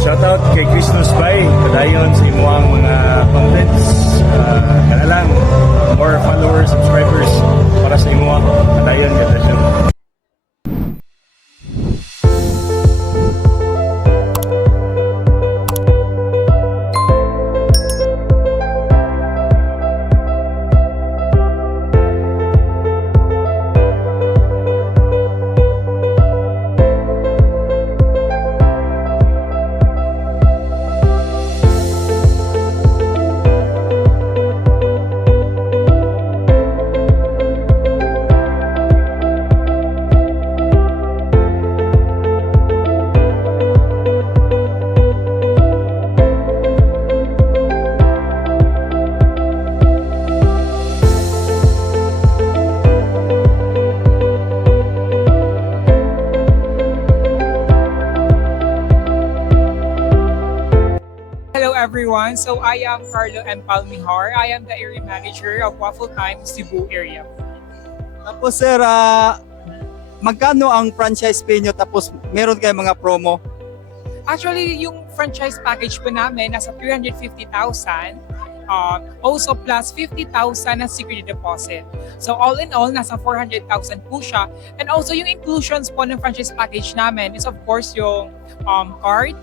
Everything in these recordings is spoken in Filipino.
Shoutout kay Chris Nusbay, padayon sa imuang mga contents. Kana lang, more followers, subscribers para sa imuang padayon ganda siya. Hello everyone, so I am Carlo M. Palmihar. I am the area manager of Waffle Time Cebu area. Tapos sir, magkano ang franchise fee nyo tapos meron kayong mga promo? Actually, yung franchise package po namin nasa 350,000. Also plus 50,000 na security deposit. So all in all, nasa 400,000 po siya. And also yung inclusions po ng franchise package namin is of course yung card,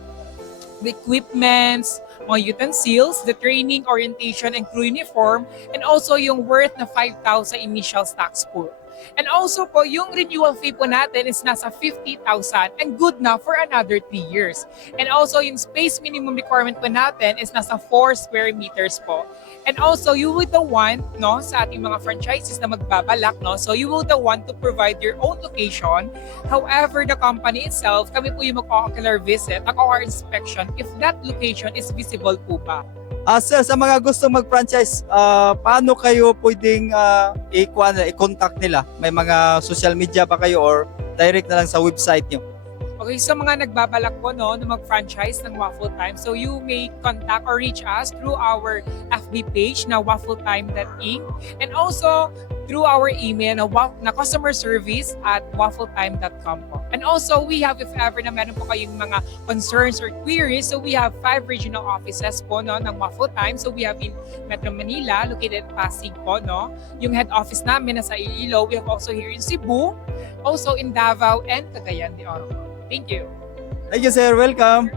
the equipments, mga utensils, the training, orientation, and crew uniform, and also yung worth na 5,000 initial stocks po. And also po, yung renewal fee po natin is nasa 50,000 and good na for another 3 years. And also yung space minimum requirement po natin is nasa 4 square meters po. And also, you will the one, no, sa ating mga franchises na magbabalak, no, so you will the one to provide your own location. However, the company itself, kami po yung mag-ocular visit, mag-OR inspection if that location is visible po ba. Sir, sa mga gusto mag-franchise, paano kayo pwedeng i-contact nila? May mga social media ba kayo or direct na lang sa website nyo? Okay, sa mga nagbabalak po no, na mag-franchise ng Waffle Time, so you may contact or reach us through our FB page na waffletime.inc and also through our email na customer service at waffletime.com po. And also, we have, if ever na meron po kayong mga concerns or queries, so we have 5 regional offices po no, ng Waffle Time. So we have in Metro Manila, located at Pasig po, no? Yung head office namin nasa Iloilo. We have also here in Cebu, also in Davao and Cagayan de Oro. Thank you. Thank you sir, welcome.